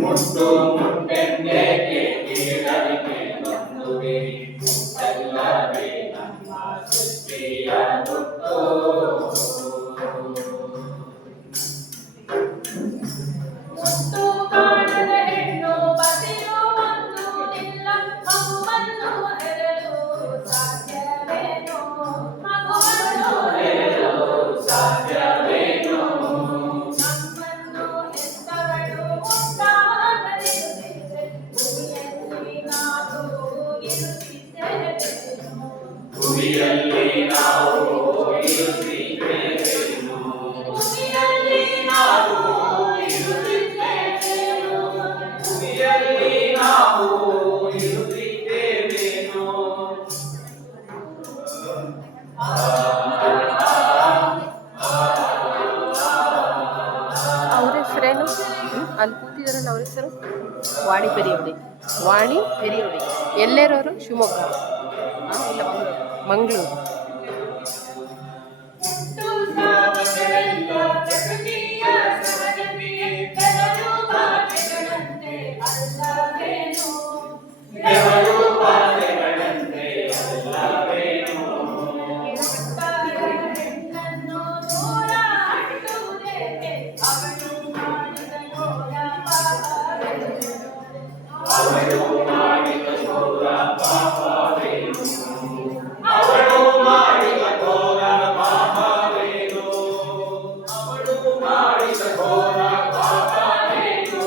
ಮುಟ್ಟು ಮುಟ್ಟೆಂದೇ ಕೇಳಿದರಿಗೆ ನೊಂದುವಿರಿ ಮುಟ್ಟಲ್ಲವೇ ನಮ್ಮ ಸೃಷ್ಟಿಯ ಮುಟ್ಟು ಮುಟ್ಟು ಕಾಣದ ಹೆಣ್ಣು ಬಸಿರು ಹೊಂದುವುದಿಲ್ಲ ಮಗುವನ್ನು ಹೆರಲು ಸಾಧ್ಯವೇನೋ ಮಗುವನ್ನು ಹೇಳಲು ಸಾಧ್ಯವೇನೋ ನಮ್ಮನ್ನು ಹೆತ್ತವಳು ಮುಟ್ಟಾಗದಿರುತ್ತಿದ್ದರೆ ಭೂಮಿಯಲ್ಲಿ ನಾವು ಇರುತ್ತಿದ್ದೇವೇನೋ ಭೂಮಿಯಲ್ಲಿ ನಾವು ಇರುತ್ತಿದ್ದೇವೇನೋ ಭೂಮಿಯಲ್ಲಿ ನಾವು ಇರುತ್ತಿದ್ದೇವೇನೋ ಭೂಮಿಯಲ್ಲಿ ನಾವು ಇರುತ್ತಿದ್ದೇವೇನೋ ಅವ್ರ ಹೆಸರೇನು? ಅಲ್ಲಿ ಕೂತಿದಾರಲ್ಲ ಅವ್ರ ಹೆಸರು ವಾಣಿ ಪೆರಿಯವಳಿ. ವಾಣಿ ಪೆರಿಯವಳಿ ಎಲ್ಲೇರೋರು? ಶಿವಮೊಗ್ಗ. ಇಲ್ಲ ಮಂಗಳೂರು. ಮುಟ್ಟುತ್ತಾವಗಳೆಲ್ಲ ಪ್ರಕೃತಿಯ ಸಹಜತೆಯೇ ಬೆವರು ಬಾಧೆಗಳಂತೆ ಅಲ್ಲವೇನೋ ಬೆವರು ಬಾಧೆಗಳಂತೆ ಅಲ್ಲವೇನೋ ಹೆಣ್ಣನ್ನು ದೂರ ಅಟ್ಟುವುದೇಕೆ ಅವಳು ಮಾಡಿದ ಘೋರ ಪಾಪವೇನೋ ಅವಳು ಮಾಡಿದ ಘೋರ ಪಾಪವೇನು ಅವಳು ಮಾಡಿದ ಘೋರ ಪಾಪವೇನು ಅವಳು ಮಾಡಿದ ಘೋರ ಪಾಪವೇನು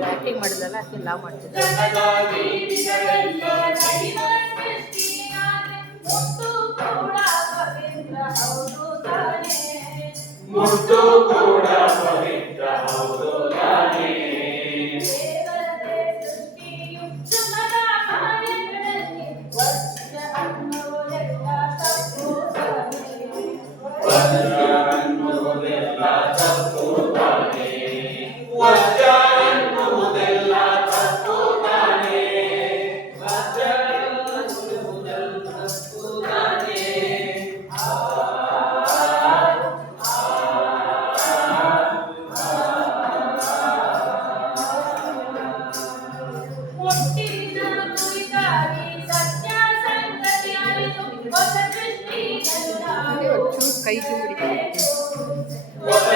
ಆ್ಯಕ್ಟಿಂಗ್ ಮಾಡಿದ್ರಲ್ಲ ಅದಕ್ಕೆ ಲಾವ್ ಮಾಡ್ತಿದ್ದಾರೆ. ಜಗದ ಜೀವಿಗಳೆಲ್ಲ ದೈವ ಸೃಷ್ಟಿಯಾದೆ ಮುಟ್ಟು ಕೂಡ ಪವಿತ್ರ ಹೌದು ತಾನೇ ಮುಟ್ಟು ಕೂಡ ಪವಿತ್ರ ಹೌದು ತಾನೇ ದೇವರದೇ ಸೃಷ್ಟಿಯು ಸುಮದ ಕಾರ್ಯಗಳಲ್ಲಿ ವರ್ಷ ಅನ್ನುವುದೆಲ್ಲ ತಪ್ಪು ತಾನೇ ವಜ್ರ ಅನ್ನುವುದೆಲ್ಲ ತಪ್ಪು ತಾನೇ ವಜ್ರ ಅನ್ನುವುದೆಲ್ಲ ತಪ್ಪು ತಾನೇ ವಜ್ರ ಅನ್ನುವುದೆಲ್ಲ ತಪ್ಪು ತಾನೇ ಹುಟ್ಟಿನ ಕುರಿತಾಗಿ ಸತ್ಯ ಸಂಗತಿ ಅರಿತು ಹೊಸ ಸೃಷ್ಟಿ ಒಂಚೂರು ಕೈ ಜುಂಬಿಡಿ. ಹೊಸ